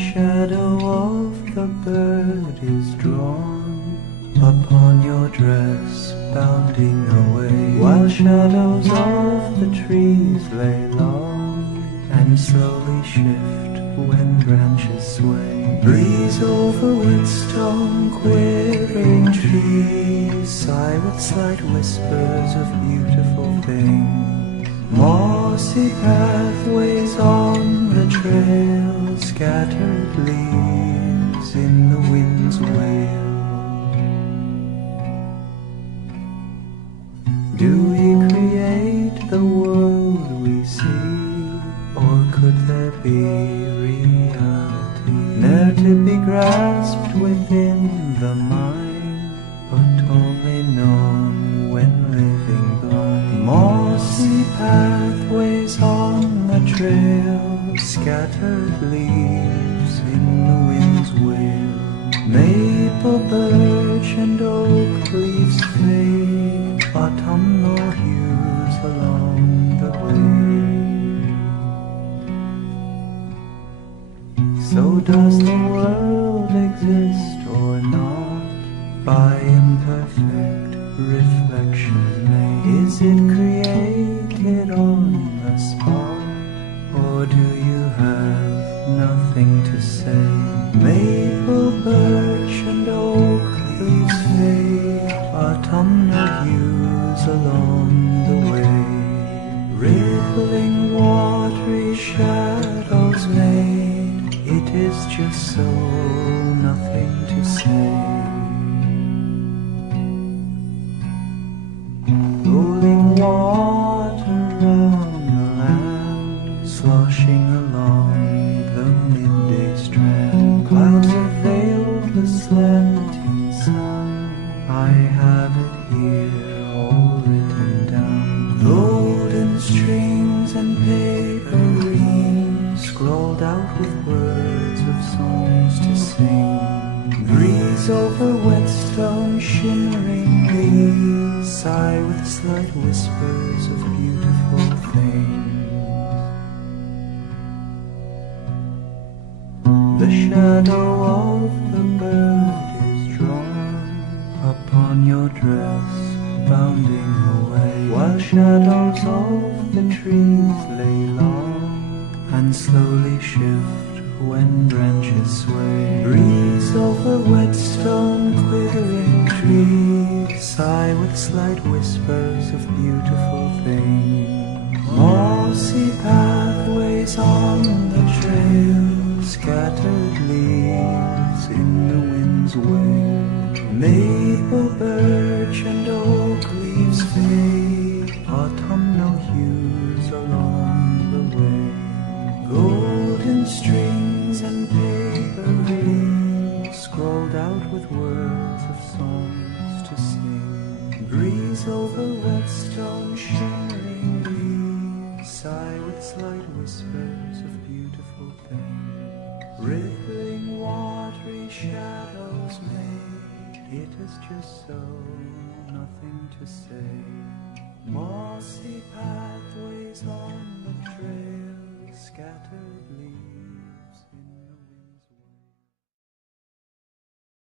shadow of the bird is drawn upon your dress, bounding away, while shadows of the trees lay long and slowly shift when branches sway. Breeze over whetstone, quivering trees sigh with slight whispers of beautiful things. Mossy pathways on the trail, scattered leaves in the wind's wail. Do we create the world we see, or could there be reality, ne'er to be grasped within the mind, but only known when living blind? Mossy pathways on the trail, scattered leaves in the wind's wail. Maple, birch, and oak leaves fade, autumnal hues along the way. So does the world exist or not, by imperfect reflection made? Is it created on the spot, or do you have nothing to say? Maple, birch, and oak leaves fade, autumnal hues along the way. Rippling, watery shadows made, it is just so, nothing to say. Rolling water round the land, sloshing along the midday strand. Clouds have veiled the slanting sun, I have it here all written down. Golden strings and paper reams, scrolled out with words of songs to sing. Breeze over whetstone, shimmering leaves sigh with slight whispers of beautiful things. The shadow of the bird is drawn upon your dress, bounding away, while shadows of the trees lay long and slowly shift when branches sway. Breeze over whetstone, quivering trees sigh with slight whispers of beautiful things. Mossy pathways on the trail, scattered leaves in the wind's wail. Maple, birch, and oak leaves fade, autumnal hues along the way. Golden strings and paper rings, scrolled out with words of songs to sing. Breeze over whetstone, shimmering leaves sigh with slight whispers of beautiful things. Rippling, watery shadows made, it is just so, nothing to say. Mossy pathways on the trail, scattered leaves.